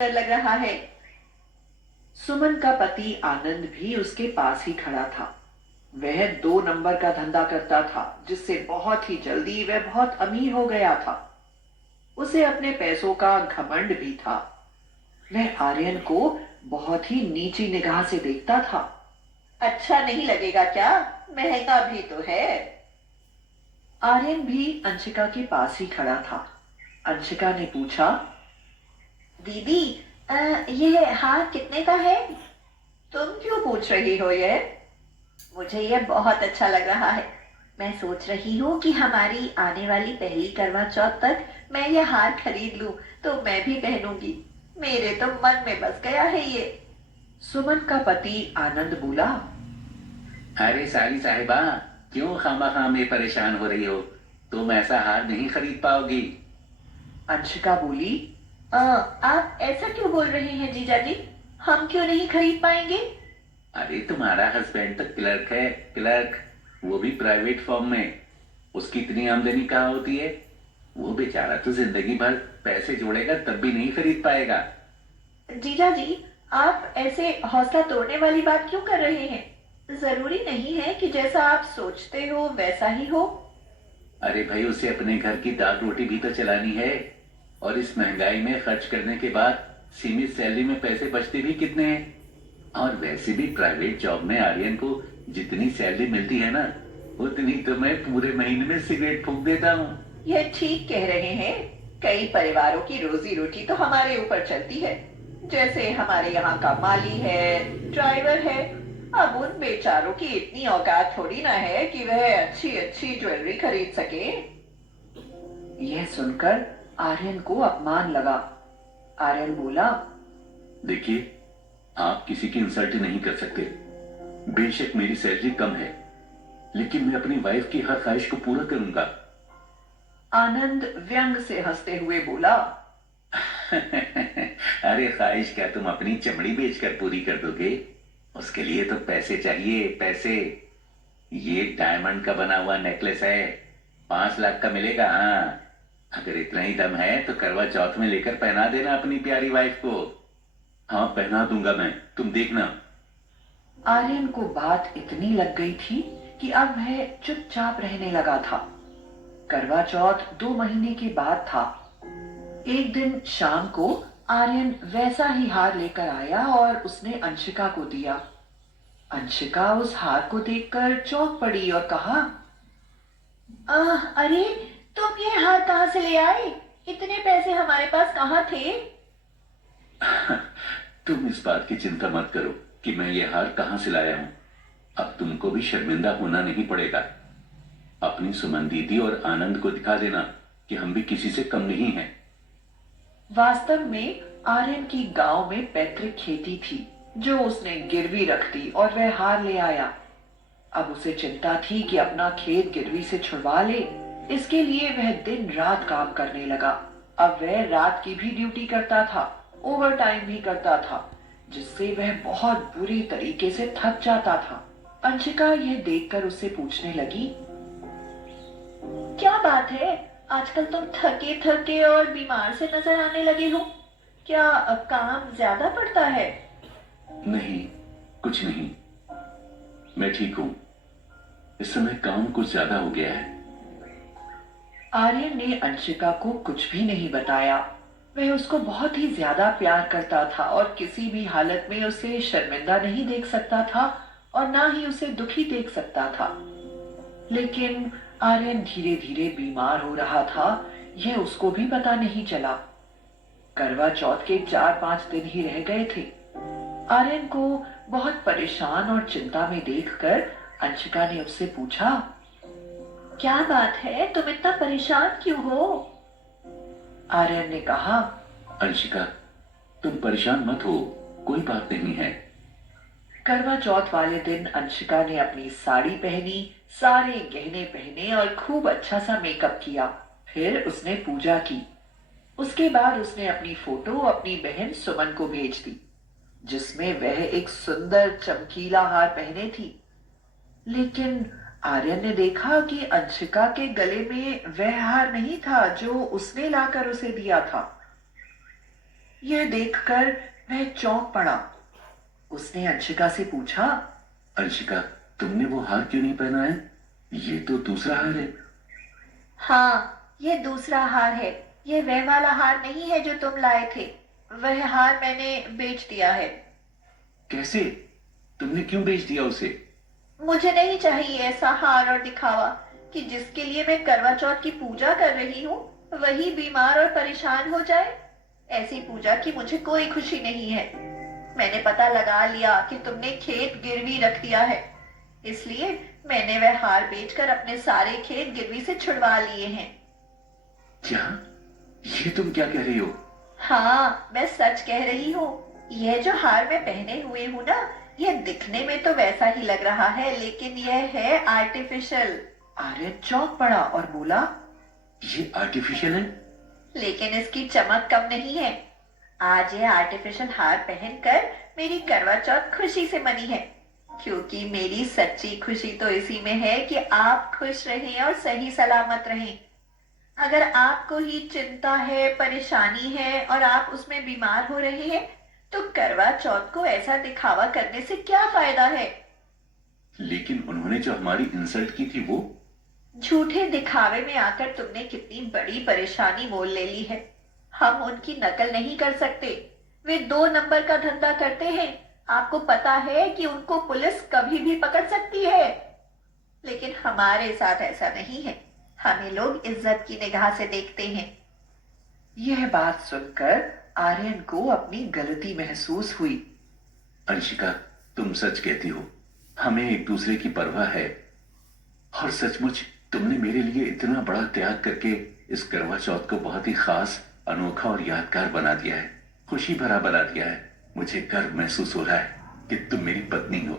डर लग रहा है। सुमन का पति आनंद भी उसके पास ही खड़ा था। वह 2 नंबर का धंधा करता था, जिससे बहुत ही जल्दी वह बहुत अमीर हो गया था। उसे अपने पैसों का घमंड भी था। वह आर्यन को बहुत ही नीची निगाह से देखता था। अच्छा नहीं लगेगा क्या? महंगा भी तो है। आर्यन भी अंशिका के पास ही खड़ा था। अंशिका ने पूछा, दीदी, ये हार कितने का है? तुम क्यों पूछ रही हो ये? मुझे ये बहुत अच्छा लग रहा है। मैं सोच रही हूँ कि हमारी आने वाली पहली करवा चौथ तक मैं ये हार खरीद लूं, तो मैं भी पहनूंगी। मेरे तो मन में बस गया है ये। सुमन का पति आनंद बोला। अरे साली साहिबा, क्यों खामा में परेशान हो रही हो? तुम ऐसा हार नहीं खरीद पाओगी। अंशिका बोली। आप ऐसा क्यों बोल रहे हैं जीजा जी? हम क्यों नहीं खरीद पाएंगे? अरे तुम्हारा हस्बैंड तो क्लर्क है, क्लर्क। वो भी प्राइवेट फर्म में। उसकी इतनी आमदनी कहाँ होती है? वो बेचारा तो जिंदगी भर पैसे जोड़ेगा तब भी नहीं खरीद पाएगा। जीजा जी, आप ऐसे हौसला तोड़ने वाली बात क्यों कर रहे हैं? जरूरी नहीं है कि जैसा आप सोचते हो वैसा ही हो। अरे भाई, उसे अपने घर की दाल रोटी भी तो चलानी है। और इस महंगाई में खर्च करने के बाद सीमित सैलरी में पैसे बचते भी कितने हैं? और वैसे भी प्राइवेट जॉब में आर्यन को जितनी सैलरी मिलती है ना, उतनी तो मैं पूरे महीने में सिगरेट फूंक देता हूँ। यह ठीक कह रहे हैं। कई परिवारों की रोजी रोटी तो हमारे ऊपर चलती है। जैसे हमारे यहाँ का माली है, ड्राइवर है। अब उन बेचारों की इतनी औकात थोड़ी ना है कि वह अच्छी अच्छी ज्वेलरी खरीद सके। यह सुनकर आर्यन को अपमान लगा। आर्यन बोला, देखिए, आप किसी की इंसल्ट नहीं कर सकते। बेशक मेरी सैलरी कम है, लेकिन मैं अपनी वाइफ की हर ख्वाहिश को पूरा करूंगा। आनंद व्यंग से हंसते हुए बोला। अरे ख्वाहिश क्या तुम अपनी चमड़ी बेचकर पूरी कर दोगे? उसके लिए तो पैसे चाहिए, पैसे। ये डायमंड का बना हुआ नेकलेस है, 5 लाख का मिलेगा। हाँ, अगर इतना ही दम है तो करवा चौथ में लेकर पहना देना अपनी प्यारी वाइफ को। हाँ, पहना दूंगा मैं, तुम देखना। आर्यन को बात इतनी लग गई थी कि अब वह चुपचाप रहने लगा था। करवा चौथ 2 महीने के बाद था। एक दिन शाम को आर्यन वैसा ही हार लेकर आया और उसने अंशिका को दिया। अंशिका उस हार को देखकर चौंक पड़ी और कहा, अरे, तुम ये हार कहाँ से ले आए? इतने पैसे हमारे पास कहाँ थे? तुम इस बात की चिंता मत करो कि मैं ये हार कहां से लाया हूं। अब तुमको भी शर्मिंदा होना नहीं पड़ेगा। अपनी सुमन दीदी और आनंद को दिखा देना कि हम भी किसी से कम नहीं हैं। वास्तव में आर्यन की गांव में पैतृक खेती थी, जो उसने गिरवी रख दी और वह हार ले आया। अब उसे चिंता थी कि अपना खेत गिरवी से छुड़वा ले। इसके लिए वह दिन रात काम करने लगा। अब वह रात की भी ड्यूटी करता था, ओवर टाइम भी करता था, जिससे वह बहुत बुरी तरीके से थक जाता था। अंशिका यह देखकर उससे पूछने लगी, क्या बात है? आजकल तुम थके थके और बीमार से नजर आने लगे हो। क्या काम ज्यादा पड़ता है? नहीं, कुछ नहीं, मैं ठीक हूं। इस समय काम कुछ ज्यादा हो गया है। आर्यन ने अंशिका को कुछ भी नहीं बताया। वह उसको बहुत ही ज्यादा प्यार करता था और किसी भी हालत में उसे शर्मिंदा नहीं देख सकता था और ना ही उसे दुखी देख सकता था। लेकिन आर्यन धीरे धीरे बीमार हो रहा था, यह उसको भी पता नहीं चला। करवा चौथ के 4-5 दिन ही रह गए थे। आर्यन को बहुत परेशान और चिंता में देखकर अंशिका ने उससे पूछा, क्या बात है, तुम इतना परेशान क्यों हो? आर्यन ने कहा, अंशिका, तुम परेशान मत हो, कोई बात नहीं है। करवा चौथ वाले दिन अंशिका ने अपनी साड़ी पहनी, सारे गहने पहने और खूब अच्छा सा मेकअप किया। फिर उसने पूजा की। उसके बाद उसने अपनी फोटो अपनी बहन सुमन को भेज दी, जिसमें वह एक सुंदर चमकीला हार पहने थी। लेकिन आर्यन ने देखा कि अंशिका के गले में वह हार नहीं था जो उसने लाकर उसे दिया था। यह देखकर वह चौंक पड़ा। उसने अंशिका से पूछा, अंशिका, तुमने वो हार क्यों नहीं पहना है? ये तो दूसरा हार है। हाँ, ये दूसरा हार है। ये वह वाला हार नहीं है जो तुम लाए थे। वह हार मैंने बेच दिया है। कैसे? तुमने क्यों बेच दिया उसे? मुझे नहीं चाहिए ऐसा हार और दिखावा कि जिसके लिए मैं करवा चौथ की पूजा कर रही हूँ वही बीमार और परेशान हो जाए। ऐसी पूजा की मुझे कोई खुशी नहीं है। मैंने पता लगा लिया कि तुमने खेत गिरवी रख दिया है, इसलिए मैंने वह हार बेचकर अपने सारे खेत गिरवी से छुड़वा लिए हैं। क्या? ये तुम क्या कह रही हो? हाँ, मैं सच कह रही हूँ। यह जो हार मैं पहने हुए हूँ ना, यह दिखने में तो वैसा ही लग रहा है, लेकिन यह है आर्टिफिशियल। आर्यन चौंक पड़ा और बोला, ये आर्टिफिशियल है? लेकिन इसकी चमक कम नहीं है। आज ये आर्टिफिशियल हार पहनकर मेरी करवा चौथ खुशी से मनी है, क्योंकि मेरी सच्ची खुशी तो इसी में है कि आप खुश रहें और सही सलामत रहें। अगर आपको ही चिंता है, परेशानी है और आप उसमें बीमार हो रहे हैं, तो करवा चौथ को ऐसा दिखावा करने से क्या फायदा है? लेकिन उन्होंने जो हमारी इंसल्ट की थी वो। झूठे दिखावे में आकर तुमने कितनी बड़ी परेशानी मोल ले ली है। हम उनकी नकल नहीं कर सकते। वे 2 नंबर का धंधा करते हैं। आपको पता है कि उनको पुलिस कभी भी पकड़ सकती है, लेकिन हमारे साथ ऐसा नहीं है। हमें लोग इज्जत की निगाह से देखते हैं। यह बात सुनकर आर्यन को अपनी गलती महसूस हुई। अंशिका, तुम सच कहती हो। हमें एक दूसरे की परवाह है। और सचमुच तुमने मेरे लिए इतना बड़ा त्याग करके इस करवा चौथ को बहुत ही खास, अनोखा और यादगार बना दिया है। खुशी भरा बना दिया है। मुझे गर्व महसूस हो रहा है कि तुम मेरी पत्नी हो।